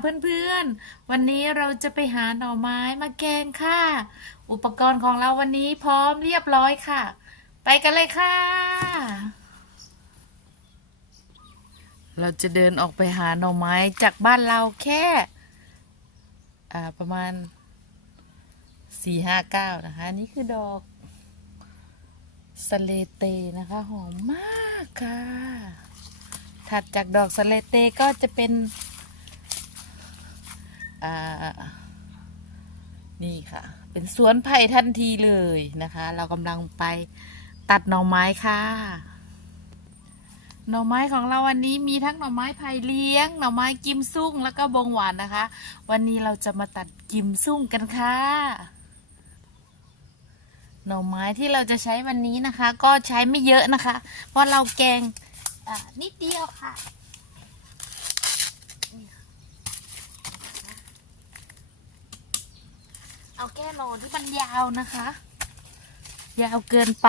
เพื่อนๆ วันนี้เราจะไปหาหน่อไม้มาแกงค่ะ อุปกรณ์ของเราวันนี้พร้อมเรียบร้อยค่ะ ไปกันเลยค่ะ เราจะเดินออกไปหาหน่อไม้จากบ้านเราแค่ประมาณสี่ห้าเก้านะคะ นี่คือดอกสเลเตนะคะหอมมากค่ะ ถัดจากดอกสเลเตก็จะเป็น อ่านี่ค่ะ เป็นสวนไผ่ทันทีเลยนะคะ เรากำลังไปตัดหน่อไม้ค่ะ หน่อไม้ของเราวันนี้มีทั้งหน่อไม้ไผ่เลี้ยง หน่อไม้กิมซุ่งแล้วก็บงหวานนะคะ วันนี้เราจะมาตัดกิมซุ่งกันค่ะ หน่อไม้ที่เราจะใช้วันนี้นะคะ ก็ใช้ไม่เยอะนะคะ เพราะเราแกงนิดเดียวค่ะ เอา แก้รอที่มันยาวนะคะ ยาวเกินไป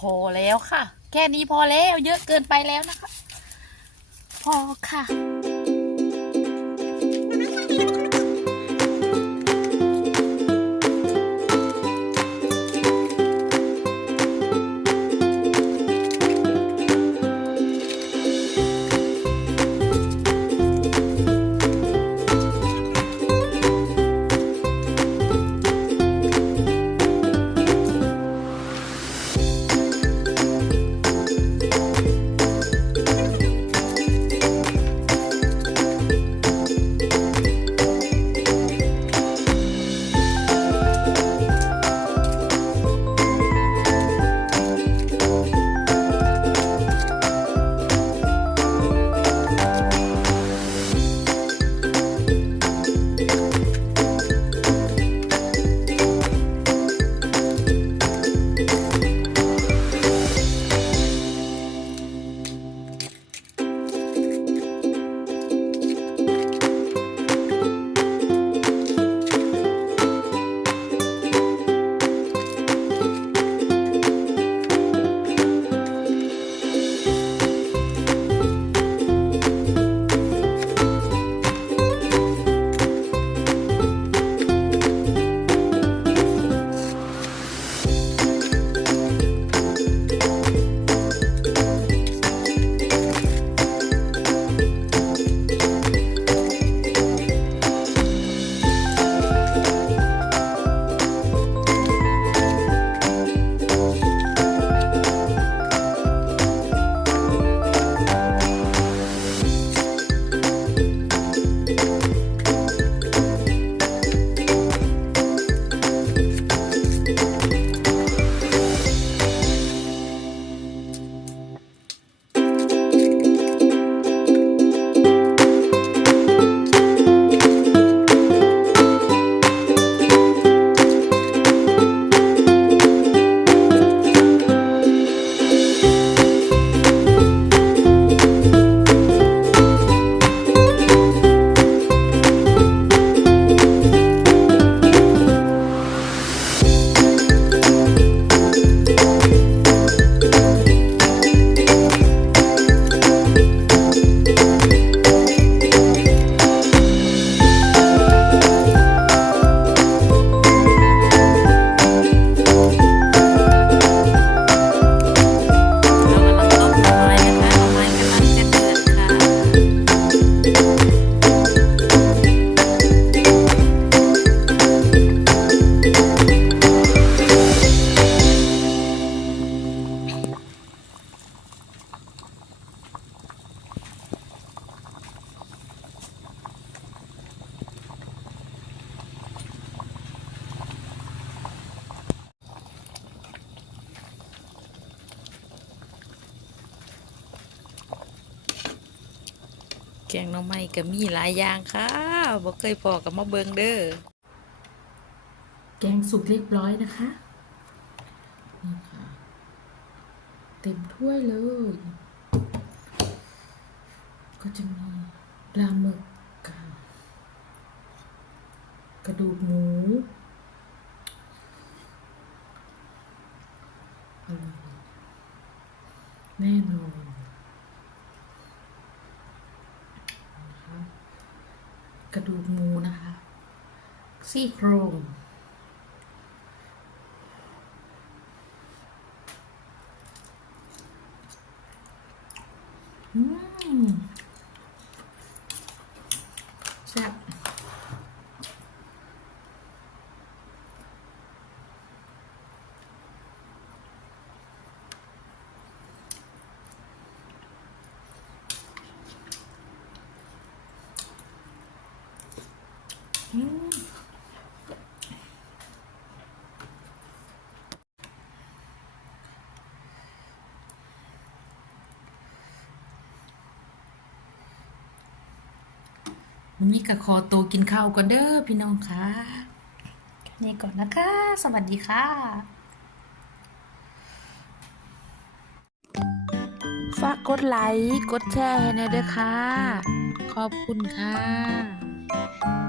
พอแล้วค่ะ แค่นี้พอแล้ว เยอะเกินไปแล้วนะคะ พอค่ะ แกงหน่อไม้ก็มีหลายอย่างค่ะบ่เคยพอกับมาเบิงเด้อ แกงสุกเรียบร้อยนะคะนี่ค่ะ เต็มถ้วยเลย ก็จะมีปลาหมึกกระดูกหมูอร่อยแน่นอนนะคะ กระดูกงูนะคะ ซี่โครงอืมแซ่บอืม วันนี้กับคอโตกินข้าวก่อนเด้อพี่น้องค่ะนี่ก่อนนะคะ สวัสดีค่ะ ฝากกดไลค์ กดแชร์ให้หน่อยเด้อค่ะ ขอบคุณค่ะ